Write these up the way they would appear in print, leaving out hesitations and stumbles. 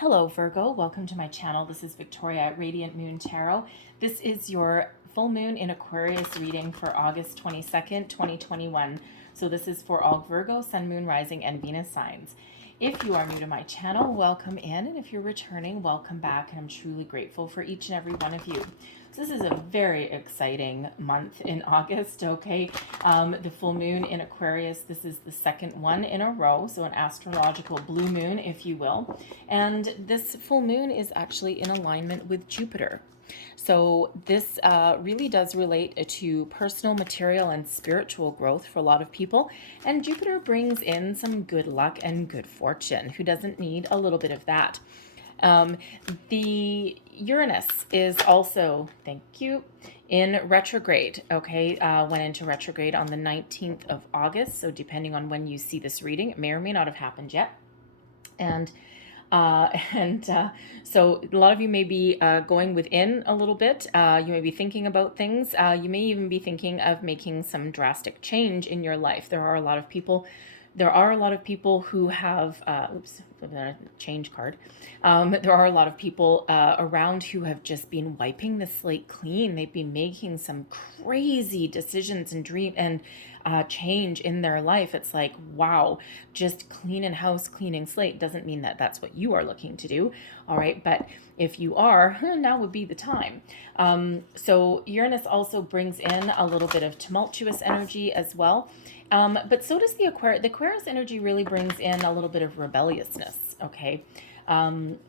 Hello Virgo, welcome to my channel. This is Victoria at Radiant Moon Tarot. This is your full moon in Aquarius reading for August 22nd, 2021. So this is for all Virgo, Sun, Moon, Rising, and Venus signs. If you are new to my channel, welcome in, and if you're returning, welcome back, and I'm truly grateful for each and every one of you. So this is a very exciting month in August, okay? The full moon in Aquarius, this is the second one in a row, so an astrological blue moon, if you will. And this full moon is actually in alignment with Jupiter. So this really does relate to personal, material, and spiritual growth for a lot of people. And Jupiter brings in some good luck and good fortune. Who doesn't need a little bit of that? The Uranus is also, thank you, in retrograde, okay? Went into retrograde on the 19th of August. So depending on when you see this reading, it may or may not have happened yet. And so a lot of you may be going within a little bit. You may be thinking about things. You may even be thinking of making some drastic change in your life. There are a lot of people who have, change card. There are a lot of people around who have just been wiping the slate clean. They've been making some crazy decisions and change in their life. It's like, wow, just cleaning house, cleaning slate doesn't mean that that's what you are looking to do. All right. But if you are, now would be the time. So Uranus also brings in a little bit of tumultuous energy as well. But so does the Aquarius. The Aquarius energy really brings in a little bit of rebelliousness, okay?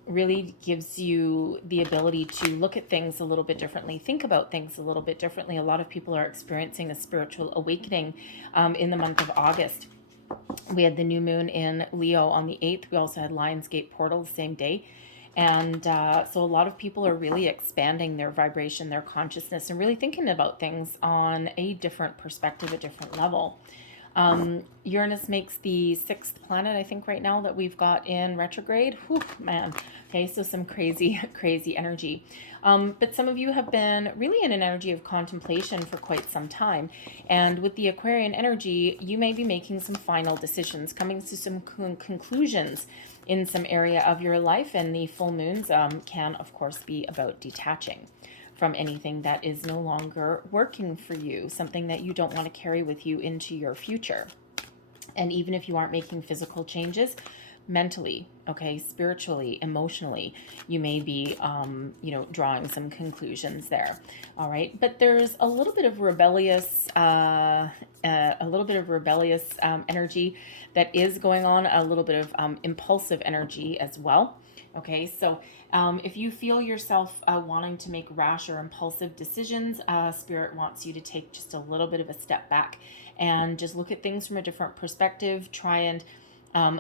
Really gives you the ability to look at things a little bit differently, think about things a little bit differently. A lot of people are experiencing a spiritual awakening in the month of August. We had the new moon in Leo on the 8th. We also had Lionsgate portal the same day. And so a lot of people are really expanding their vibration, their consciousness, and really thinking about things on a different perspective, a different level. Uranus makes the 6th planet, I think, right now that we've got in retrograde. Whew, man. Okay, so some crazy, crazy energy. But some of you have been really in an energy of contemplation for quite some time. And with the Aquarian energy, you may be making some final decisions, coming to some conclusions in some area of your life. And the full moons can, of course, be about detaching from anything that is no longer working for you, something that you don't want to carry with you into your future. And even if you aren't making physical changes, mentally, okay, spiritually, emotionally, you may be, drawing some conclusions there. All right, but there's a little bit of rebellious, energy that is going on, a little bit of impulsive energy as well. Okay, so if you feel yourself wanting to make rash or impulsive decisions, Spirit wants you to take just a little bit of a step back and just look at things from a different perspective. Try and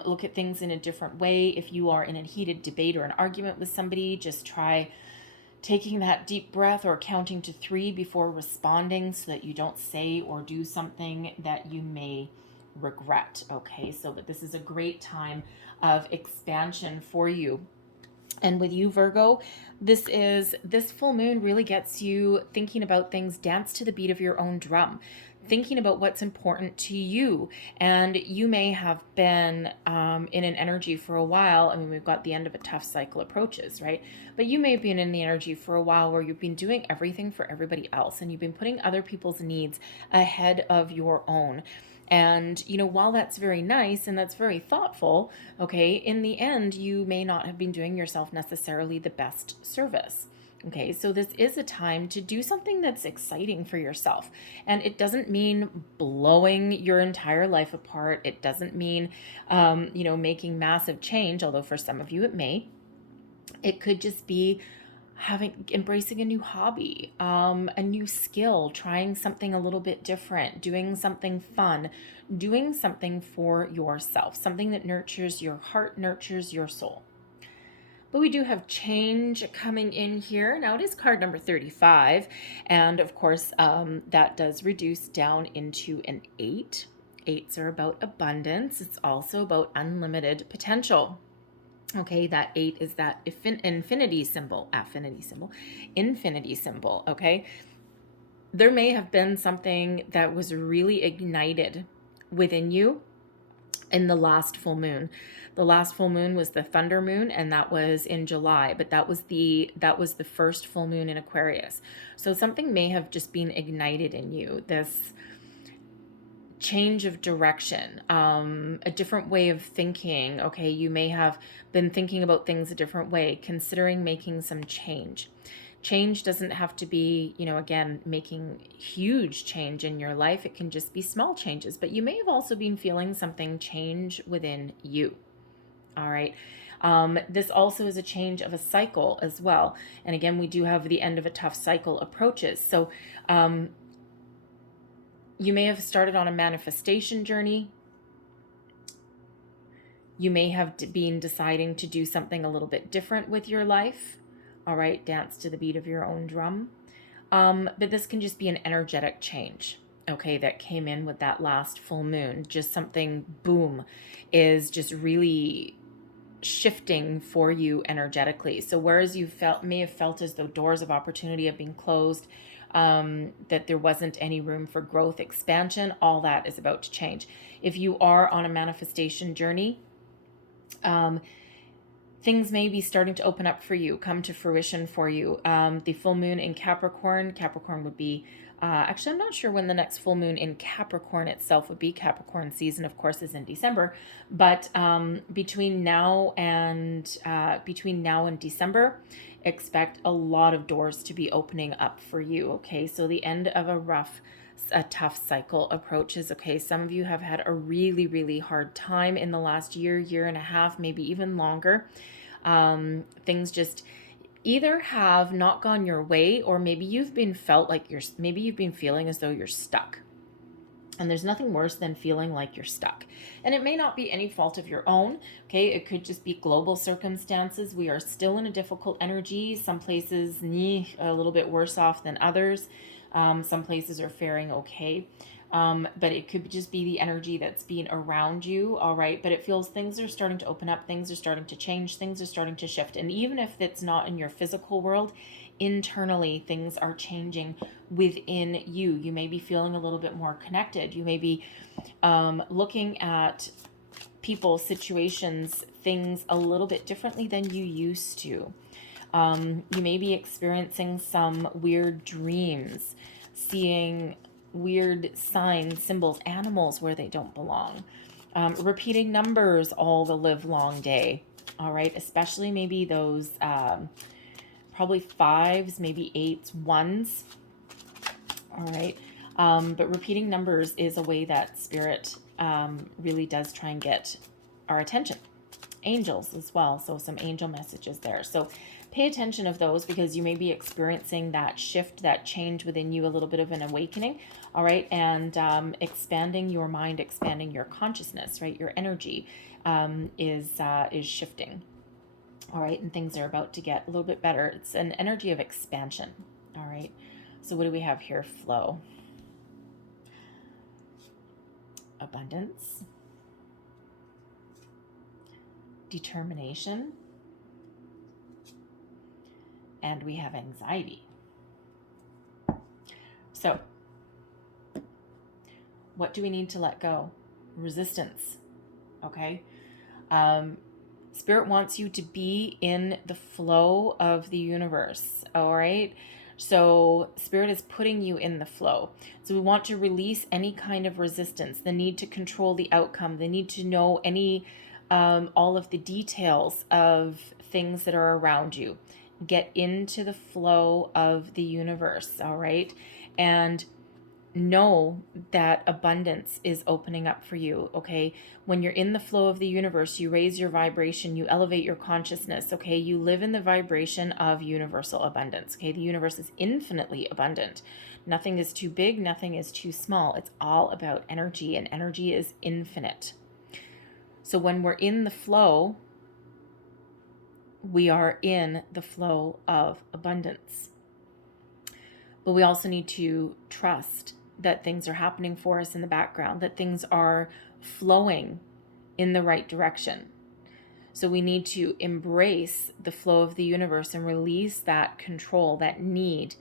look at things in a different way. If you are in a heated debate or an argument with somebody, just try taking that deep breath or counting to 3 before responding so that you don't say or do something that you may regret. Okay, so but this is a great time of expansion for you. And with you, Virgo, this full moon really gets you thinking about things. Dance to the beat of your own drum, thinking about what's important to you. And you may have been in an energy for a while. I mean, we've got the end of a tough cycle approaches, right? But you may have been in the energy for a while where you've been doing everything for everybody else, and you've been putting other people's needs ahead of your own. And, while that's very nice and that's very thoughtful, okay, in the end, you may not have been doing yourself necessarily the best service. Okay, so this is a time to do something that's exciting for yourself. And it doesn't mean blowing your entire life apart. It doesn't mean, making massive change, although for some of you it may. It could just be embracing a new hobby, a new skill, trying something a little bit different, doing something fun, doing something for yourself, something that nurtures your heart, nurtures your soul. But we do have change coming in here. Now it is card number 35. And of course, that does reduce down into an 8. 8s are about abundance. It's also about unlimited potential. Okay, that 8 is that infinity symbol, okay? There may have been something that was really ignited within you in the last full moon. The last full moon was the thunder moon, and that was in July, but that was the first full moon in Aquarius. So something may have just been ignited in you, this change of direction, a different way of thinking. Okay, you may have been thinking about things a different way, considering making some change. Change doesn't have to be, again, making huge change in your life. It can just be small changes, but you may have also been feeling something change within you. All right. This also is a change of a cycle as well. And again, we do have the end of a tough cycle approaches. So you may have started on a manifestation journey. You may have been deciding to do something a little bit different with your life. All right, dance to the beat of your own drum. But this can just be an energetic change, okay, that came in with that last full moon. Just something, boom, is just really shifting for you energetically. So whereas you may have felt as though doors of opportunity have been closed, that there wasn't any room for growth, expansion, all that is about to change. If you are on a manifestation journey, things may be starting to open up for you, come to fruition for you. The full moon in Capricorn would be, actually, I'm not sure when the next full moon in Capricorn itself would be. Capricorn season, of course, is in December. But between now and December, expect a lot of doors to be opening up for you. Okay, so the end of a tough cycle approaches. Okay, some of you have had a really, really hard time in the last year and a half, maybe even longer. Things just either have not gone your way, or maybe you've been feeling as though you're stuck. And there's nothing worse than feeling like you're stuck. And it may not be any fault of your own, okay? It could just be global circumstances. We are still in a difficult energy. Some places a little bit worse off than others. Some places are faring okay. But it could just be the energy that's being around you, all right? But it feels things are starting to open up, things are starting to change, things are starting to shift. And even if it's not in your physical world, internally things are changing within you. You may be feeling a little bit more connected. You may be looking at people, situations, things a little bit differently than you used to. You may be experiencing some weird dreams, seeing weird signs, symbols, animals where they don't belong, repeating numbers all the live long day. All right, especially maybe those probably 5s, maybe 8s, 1s. All right, but repeating numbers is a way that spirit really does try and get our attention. Angels as well, so some angel messages there. So pay attention of those, because you may be experiencing that shift, that change within you, a little bit of an awakening, all right, and expanding your mind, expanding your consciousness, right? Your energy is shifting, all right, and things are about to get a little bit better. It's an energy of expansion, all right. So what do we have here? Flow, abundance, determination, and we have anxiety. So what do we need to let go? Resistance, okay? Spirit wants you to be in the flow of the universe, all right? So Spirit is putting you in the flow. So we want to release any kind of resistance, the need to control the outcome, the need to know all of the details of things that are around you. Get into the flow of the universe, all right? And know that abundance is opening up for you, okay? When you're in the flow of the universe, you raise your vibration, you elevate your consciousness, okay? You live in the vibration of universal abundance, okay? The universe is infinitely abundant. Nothing is too big, nothing is too small. It's all about energy, and energy is infinite. So when we're in the flow, we are in the flow of abundance. But we also need to trust that things are happening for us in the background, that things are flowing in the right direction. So we need to embrace the flow of the universe and release that control, that need,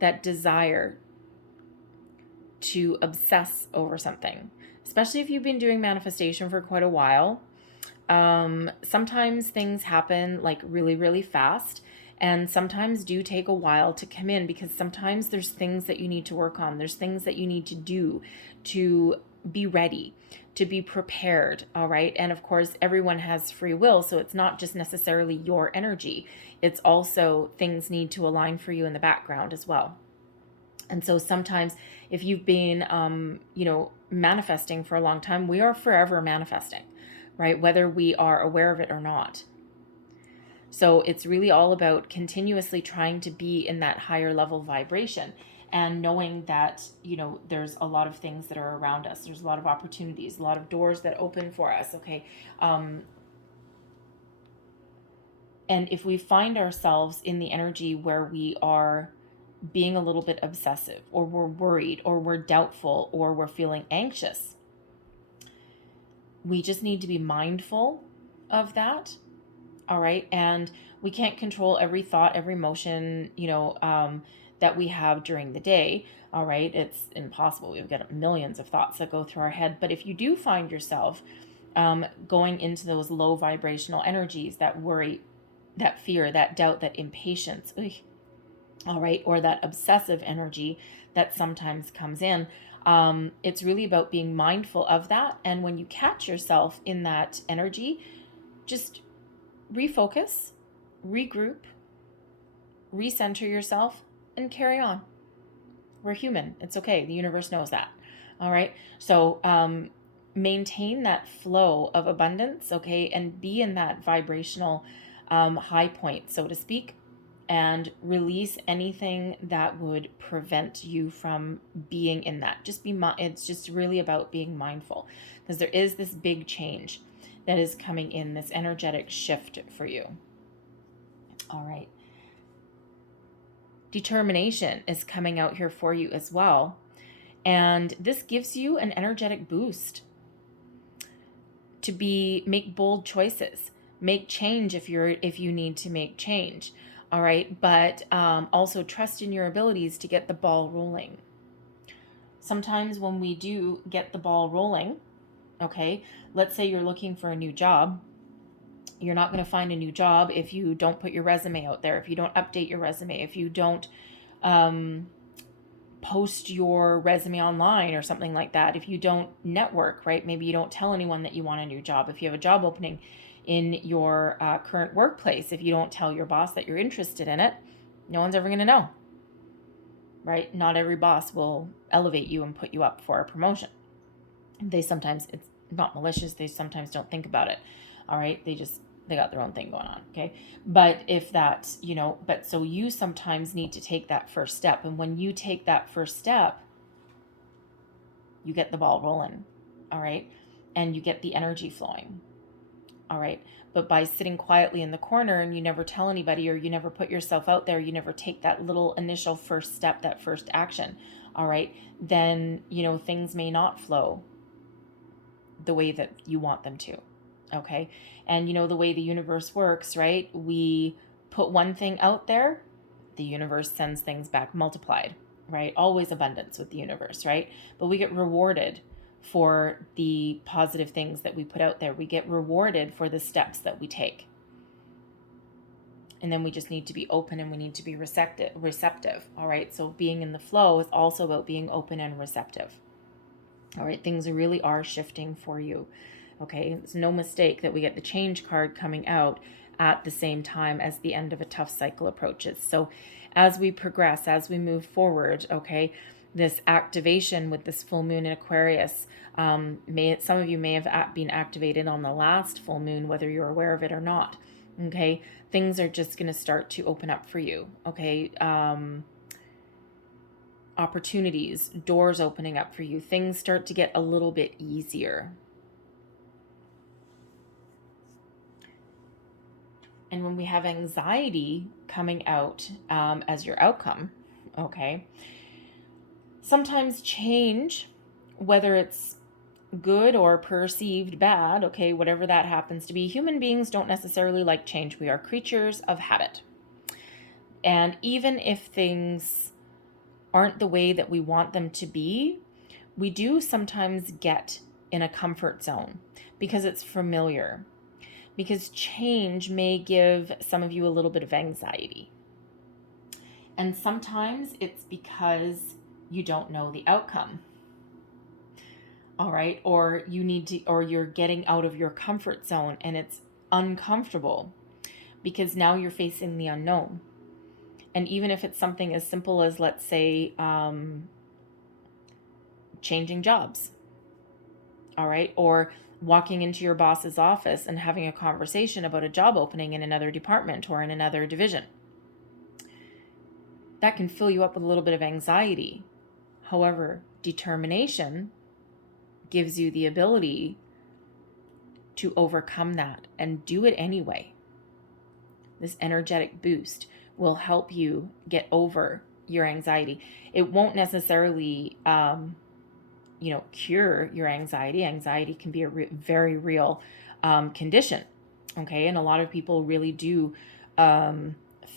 that desire to obsess over something. especially if you've been doing manifestation for quite a while. Sometimes things happen like really, really fast, and sometimes do take a while to come in, because sometimes there's things that you need to work on. There's things that you need to do to be ready, to be prepared. All right. And of course, everyone has free will. So it's not just necessarily your energy, it's also things need to align for you in the background as well. And so sometimes if you've been, manifesting for a long time, we are forever manifesting, right? Whether we are aware of it or not. So it's really all about continuously trying to be in that higher level vibration, and knowing that, there's a lot of things that are around us. There's a lot of opportunities, a lot of doors that open for us. Okay. And if we find ourselves in the energy where we are being a little bit obsessive, or we're worried, or we're doubtful, or we're feeling anxious, we just need to be mindful of that. All right. And we can't control every thought, every emotion, that we have during the day. All right. It's impossible. We've got millions of thoughts that go through our head. But if you do find yourself going into those low vibrational energies, that worry, that fear, that doubt, that impatience, all right, or that obsessive energy that sometimes comes in, it's really about being mindful of that. And when you catch yourself in that energy, just refocus, regroup, recenter yourself, and carry on. We're human. It's okay. The universe knows that. All right. So maintain that flow of abundance, okay, and be in that vibrational high point, so to speak, and release anything that would prevent you from being in that. It's just really about being mindful, because there is this big change that is coming in, this energetic shift for you. All right. Determination is coming out here for you as well. And this gives you an energetic boost to make bold choices, make change if you need to make change. All right. But also trust in your abilities to get the ball rolling. Sometimes when we do get the ball rolling, okay, let's say you're looking for a new job. You're not going to find a new job if you don't put your resume out there, if you don't update your resume, if you don't post your resume online or something like that, if you don't network, right? Maybe you don't tell anyone that you want a new job. If you have a job opening in your current workplace, if you don't tell your boss that you're interested in it, no one's ever going to know, right? Not every boss will elevate you and put you up for a promotion. It's not malicious. They sometimes don't think about it. All right. They got their own thing going on. Okay. But if that's, so you sometimes need to take that first step. And when you take that first step, you get the ball rolling. All right. And you get the energy flowing. All right. But by sitting quietly in the corner and you never tell anybody, or you never put yourself out there, you never take that little initial first step, that first action. All right. Then, things may not flow the way that you want them to. Okay. And the way the universe works, right? We put one thing out there, the universe sends things back multiplied, right? Always abundance with the universe, right? But we get rewarded for the positive things that we put out there. We get rewarded for the steps that we take. And then we just need to be open, and we need to be receptive. All right. So being in the flow is also about being open and receptive. All right, things really are shifting for you. Okay, it's no mistake that we get the change card coming out at the same time as the end of a tough cycle approaches. So as we progress, as we move forward, okay, this activation with this full moon in Aquarius, some of you may have been activated on the last full moon, whether you're aware of it or not. Okay, things are just going to start to open up for you. Okay, opportunities, doors opening up for you. Things start to get a little bit easier. And when we have anxiety coming out as your outcome, okay, sometimes change, whether it's good or perceived bad, okay, whatever that happens to be, human beings don't necessarily like change. We are creatures of habit. And even if things aren't the way that we want them to be, we do sometimes get in a comfort zone because it's familiar. Because change may give some of you a little bit of anxiety. And sometimes it's because you don't know the outcome. All right. Or you're getting out of your comfort zone and it's uncomfortable because now you're facing the unknown. And even if it's something as simple as, let's say, changing jobs, all right, or walking into your boss's office and having a conversation about a job opening in another department or in another division, that can fill you up with a little bit of anxiety. However, determination gives you the ability to overcome that and do it anyway. This energetic boost will help you get over your anxiety. It won't necessarily, cure your anxiety. Anxiety can be a very real condition, okay? And a lot of people really do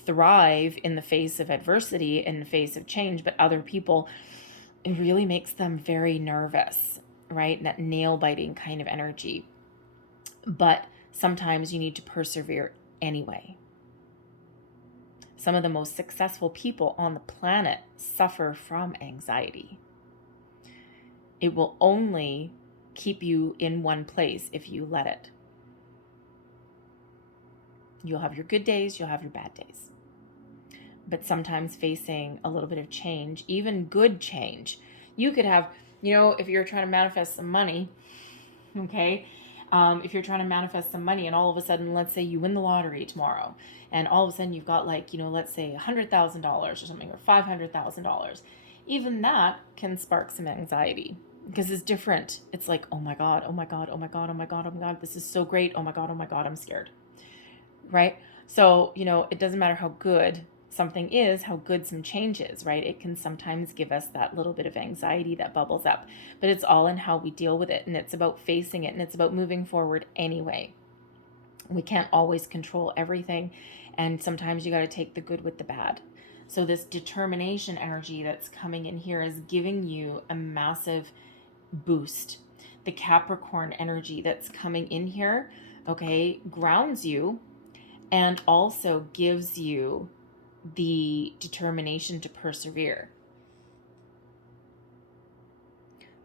thrive in the face of adversity, in the face of change, but other people, it really makes them very nervous, right? That nail-biting kind of energy. But sometimes you need to persevere anyway. Some of the most successful people on the planet suffer from anxiety. It will only keep you in one place if you let it. You'll have your good days, you'll have your bad days. But sometimes facing a little bit of change, even good change, you could have, if you're trying to manifest some money, okay, if you're trying to manifest some money and all of a sudden, let's say you win the lottery tomorrow and all of a sudden you've got let's say $100,000 or something, or $500,000. Even that can spark some anxiety because it's different. It's like, oh my God, oh my God, oh my God, oh my God, oh my God, this is so great. Oh my God, I'm scared. Right? So, it doesn't matter how good something is, how good some change is, right? It can sometimes give us that little bit of anxiety that bubbles up, but it's all in how we deal with it. And it's about facing it, and it's about moving forward anyway. We can't always control everything. And sometimes you got to take the good with the bad. So this determination energy that's coming in here is giving you a massive boost. The Capricorn energy that's coming in here, okay, grounds you and also gives you the determination to persevere.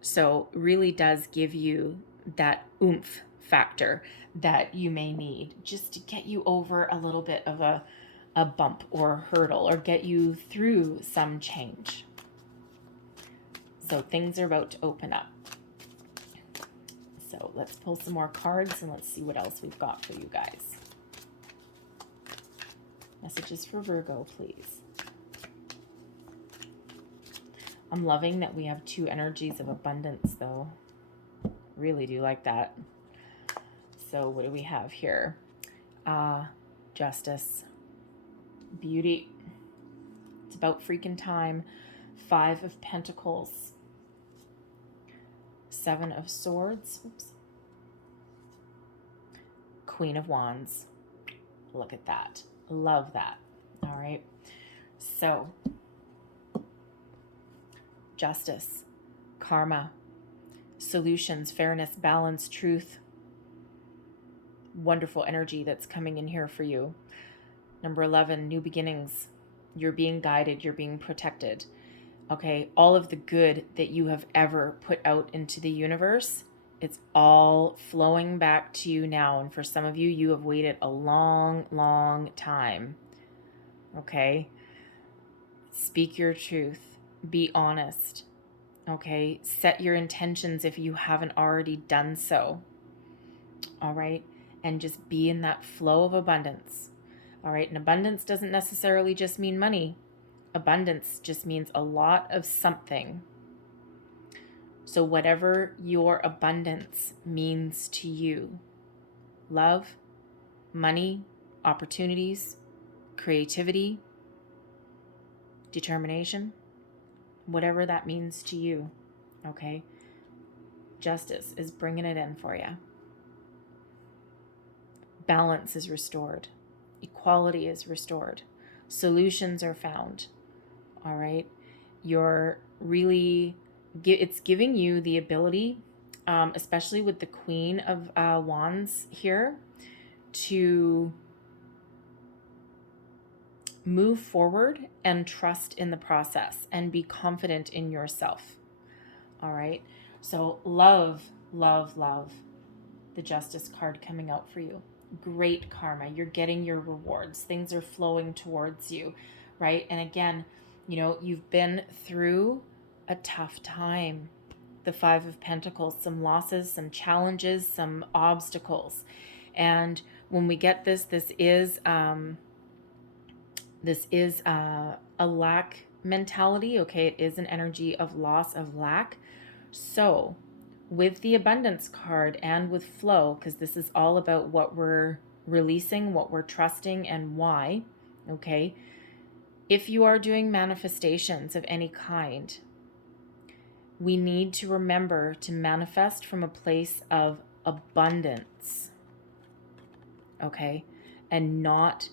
So really does give you that oomph factor that you may need just to get you over a little bit of a bump or a hurdle, or get you through some change. So things are about to open up. So let's pull some more cards and let's see what else we've got for you guys. Messages for Virgo, please. I'm loving that we have two energies of abundance, though. Really do like that. So what do we have here? Justice. Beauty. It's about freaking time. 5 of Pentacles. 7 of Swords. Oops. Queen of Wands. Look at that. Love that. All right. So, justice, karma, solutions, fairness, balance, truth. Wonderful energy that's coming in here for you. Number 11, new beginnings. You're being guided. You're being protected. Okay. All of the good that you have ever put out into the universe, it's all flowing back to you now. And for some of you, you have waited a long, long time. Okay. Speak your truth. Be honest. Okay. Set your intentions if you haven't already done so. All right. And just be in that flow of abundance. All right. And abundance doesn't necessarily just mean money. Abundance just means a lot of something. So whatever your abundance means to you, love, money, opportunities, creativity, determination, whatever that means to you, okay? Justice is bringing it in for you. Balance is restored. Equality is restored. Solutions are found, all right? You're really... It's giving you the ability especially with the Queen of Wands here, to move forward and trust in the process and be confident in yourself. All right. So love, love, love the Justice card coming out for you. Great karma. You're getting your rewards. Things are flowing towards you, right? And again, you know, you've been through a tough time. The Five of Pentacles, some losses, some challenges, some obstacles. And when we get this is a lack mentality, okay? It is an energy of loss, of lack. So with the Abundance card and with flow, because this is all about what we're releasing, what we're trusting, and why, okay? If you are doing manifestations of any kind, we need to remember to manifest from a place of abundance, okay? And not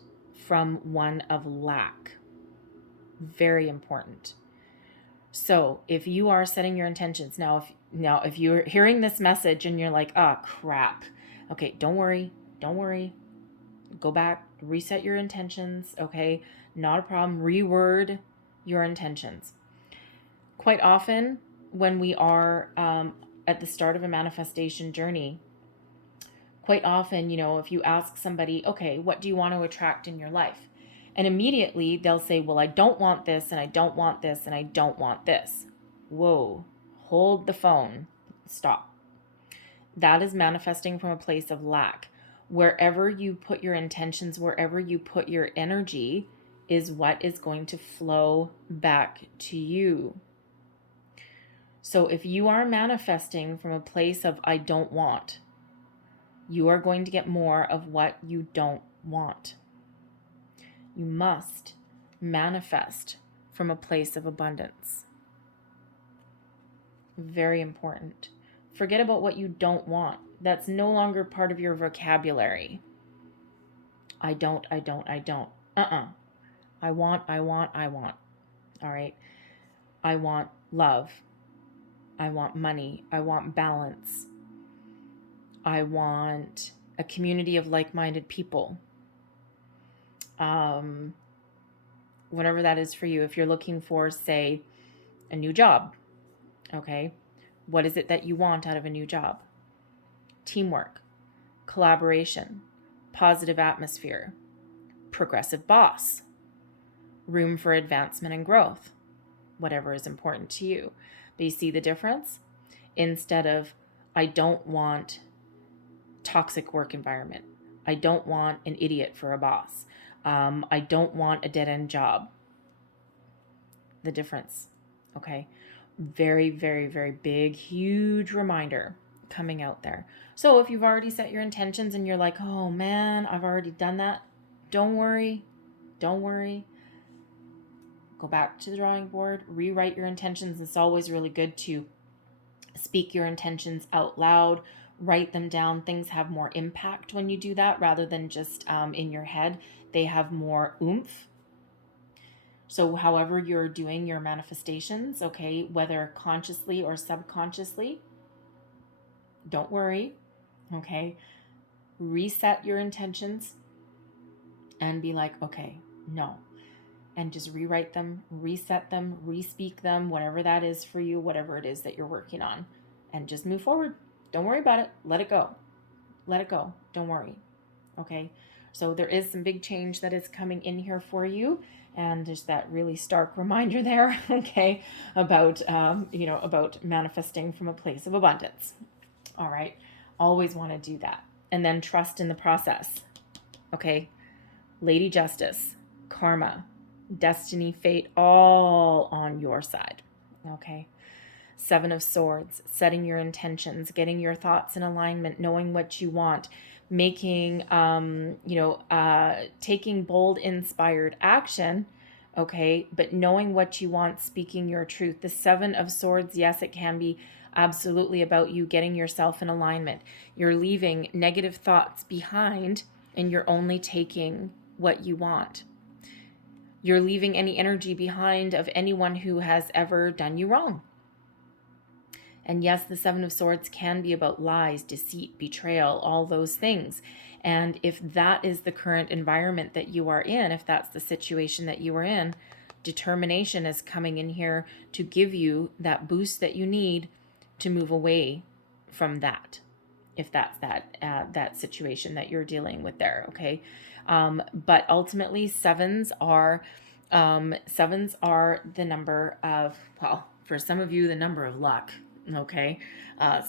from one of lack. Very important. So if you are setting your intentions, now if you're hearing this message and you're like, oh crap, okay, don't worry. Go back, reset your intentions, okay? Not a problem. Reword your intentions. Quite often, when we are at the start of a manifestation journey, quite often, you know, if you ask somebody, okay, what do you want to attract in your life? And immediately they'll say, well, I don't want this, and I don't want this, and I don't want this. Whoa, hold the phone. Stop. That is manifesting from a place of lack. Wherever you put your intentions, wherever you put your energy, is what is going to flow back to you. So if you are manifesting from a place of I don't want, you are going to get more of what you don't want. You must manifest from a place of abundance. Very important. Forget about what you don't want. That's no longer part of your vocabulary. I don't. I want. All right. I want love. I want money. I want balance. I want a community of like-minded people. Whatever that is for you. If you're looking for, say, a new job, okay, what is it that you want out of a new job? Teamwork, collaboration, positive atmosphere, progressive boss, room for advancement and growth, whatever is important to you. But you see the difference? Instead of, I don't want toxic work environment. I don't want an idiot for a boss. I don't want a dead-end job. The difference, okay? Very, very, very big, huge reminder coming out there. So if you've already set your intentions and you're like, oh man, I've already done that, don't worry. Go back to the drawing board, rewrite your intentions. It's always really good to speak your intentions out loud, write them down. Things have more impact when you do that rather than just in your head. They have more oomph. So however you're doing your manifestations, okay, whether consciously or subconsciously, don't worry, okay? Reset your intentions and be like, okay, no. And just rewrite them, reset them, re-speak them, whatever that is for you, whatever it is that you're working on. And just move forward. Don't worry about it. Let it go. Don't worry. Okay? So there is some big change that is coming in here for you. And there's that really stark reminder there, okay, about, about manifesting from a place of abundance. All right? Always want to do that. And then trust in the process. Okay? Lady Justice, karma, destiny, fate, all on your side. Okay? Seven of Swords, setting your intentions, getting your thoughts in alignment, knowing what you want, making, taking bold, inspired action, okay, but knowing what you want, speaking your truth. The Seven of Swords, yes, it can be absolutely about you getting yourself in alignment. You're leaving negative thoughts behind and you're only taking what you want. You're leaving any energy behind of anyone who has ever done you wrong. And yes, the Seven of Swords can be about lies, deceit, betrayal, all those things. And if that is the current environment that you are in, if that's the situation that you are in, determination is coming in here to give you that boost that you need to move away from that, if that's that situation that you're dealing with there. Okay. But ultimately sevens are the number of, well, for some of you, the number of luck. Okay.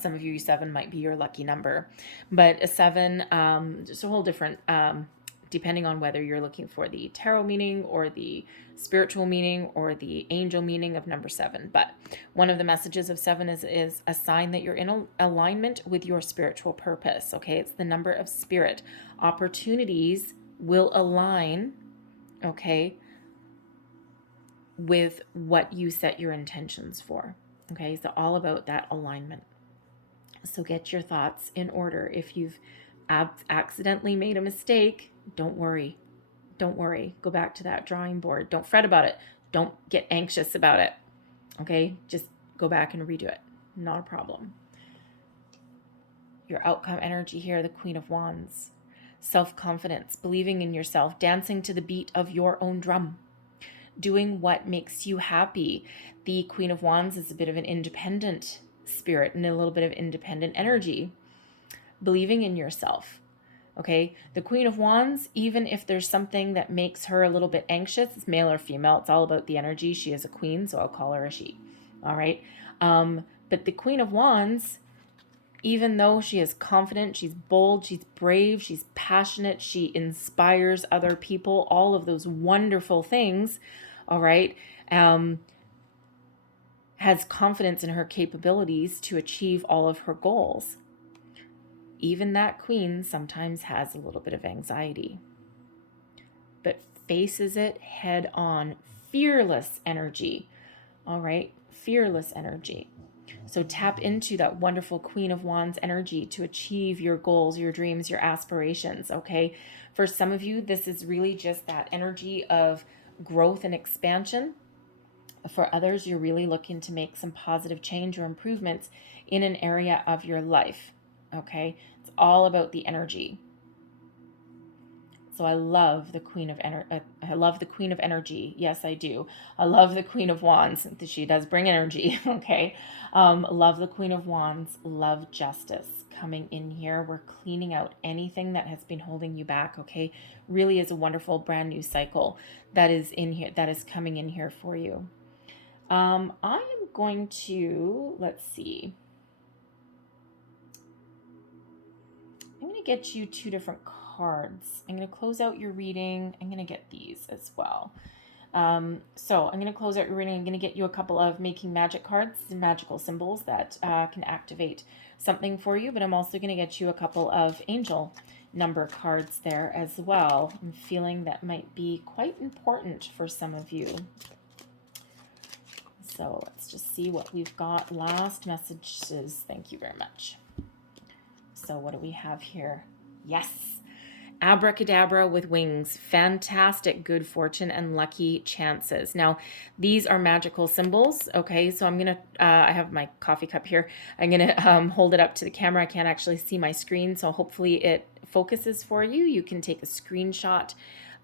Some of you, 7 might be your lucky number, but a 7, just a whole different, depending on whether you're looking for the tarot meaning or the spiritual meaning or the angel meaning of number 7. But one of the messages of 7 is a sign that you're in alignment with your spiritual purpose. Okay. It's the number of spirit. Opportunities will align, okay, with what you set your intentions for. Okay. So all about that alignment. So get your thoughts in order. If you've accidentally made a mistake, don't worry. Don't worry. Go back to that drawing board. Don't fret about it. Don't get anxious about it. Okay? Just go back and redo it. Not a problem. Your outcome energy here, the Queen of Wands. Self-confidence, believing in yourself, dancing to the beat of your own drum, doing what makes you happy. The Queen of Wands is a bit of an independent spirit and a little bit of independent energy. Believing in yourself. Okay, the Queen of Wands, even if there's something that makes her a little bit anxious, it's male or female, it's all about the energy. She is a queen, so I'll call her a she. All right. But the Queen of Wands, even though she is confident, she's bold, she's brave, she's passionate, she inspires other people, all of those wonderful things, all right, has confidence in her capabilities to achieve all of her goals. Even that queen sometimes has a little bit of anxiety, but faces it head on. Fearless energy. All right. Fearless energy. So tap into that wonderful Queen of Wands energy to achieve your goals, your dreams, your aspirations. Okay. For some of you, this is really just that energy of growth and expansion. For others, you're really looking to make some positive change or improvements in an area of your life. Okay. It's all about the energy. So I love the Queen of I love the Queen of Energy. Yes, I do. I love the Queen of Wands. She does bring energy. Okay. Love the Queen of Wands. Love justice coming in here. We're cleaning out anything that has been holding you back. Okay. Really is a wonderful brand new cycle that is in here, that is coming in here for you. I am going to, let's see. I'm going to get you 2 different cards. I'm going to close out your reading. I'm going to get these as well. So I'm going to close out your reading. I'm going to get you a couple of Making Magic cards, magical symbols that can activate something for you. But I'm also going to get you a couple of angel number cards there as well. I'm feeling that might be quite important for some of you. So let's just see what we've got. Last messages. Thank you very much. So what do we have here? Yes. Abracadabra with wings. Fantastic good fortune and lucky chances. Now, these are magical symbols. Okay, so I'm going to, I have my coffee cup here. I'm going to hold it up to the camera. I can't actually see my screen, so hopefully it focuses for you. You can take a screenshot.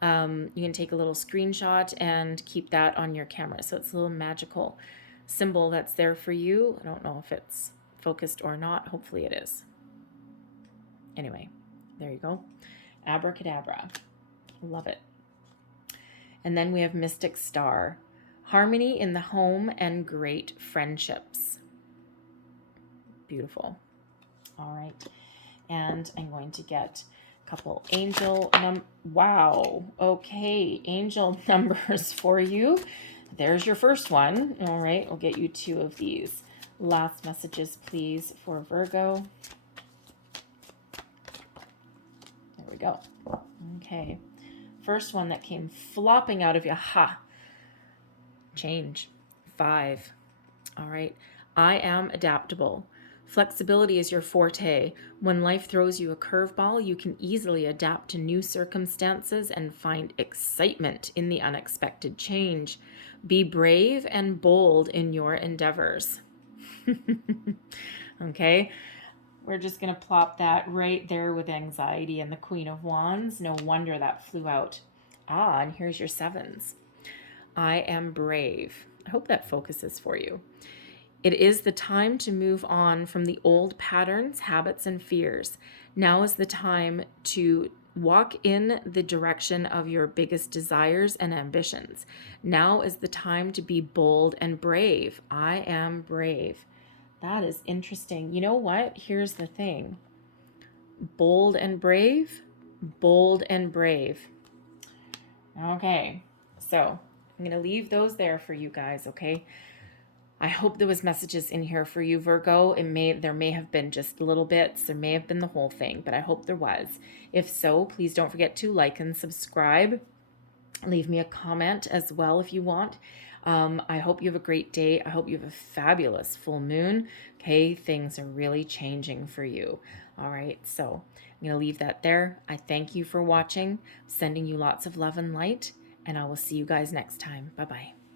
You can take a little screenshot and keep that on your camera. So it's a little magical symbol that's there for you. I don't know if it's focused or not. Hopefully it is. Anyway, there you go. Abracadabra. Love it. And then we have Mystic Star. Harmony in the home and great friendships. Beautiful. All right. And I'm going to get a couple angel wow. Okay. Angel numbers for you. There's your first one. All right. We'll get you 2 of these. Last messages, please, for Virgo. There we go. Okay. First one that came flopping out of you. Ha. Change. 5. All right. I am adaptable. Flexibility is your forte. When life throws you a curveball, you can easily adapt to new circumstances and find excitement in the unexpected change. Be brave and bold in your endeavors. Okay, we're just going to plop that right there with anxiety and the Queen of Wands. No wonder that flew out. Ah, and here's your sevens. I am brave. I hope that focuses for you. It is the time to move on from the old patterns, habits, and fears. Now is the time to walk in the direction of your biggest desires and ambitions. Now is the time to be bold and brave. I am brave. That is interesting. You know what? Here's the thing. Bold and brave. Bold and brave. Okay. So I'm going to leave those there for you guys, okay? I hope there was messages in here for you, Virgo. There may have been just little bits. There may have been the whole thing, but I hope there was. If so, please don't forget to like and subscribe. Leave me a comment as well if you want. I hope you have a great day. I hope you have a fabulous full moon. Okay, things are really changing for you. All right, so I'm going to leave that there. I thank you for watching, sending you lots of love and light, and I will see you guys next time. Bye-bye.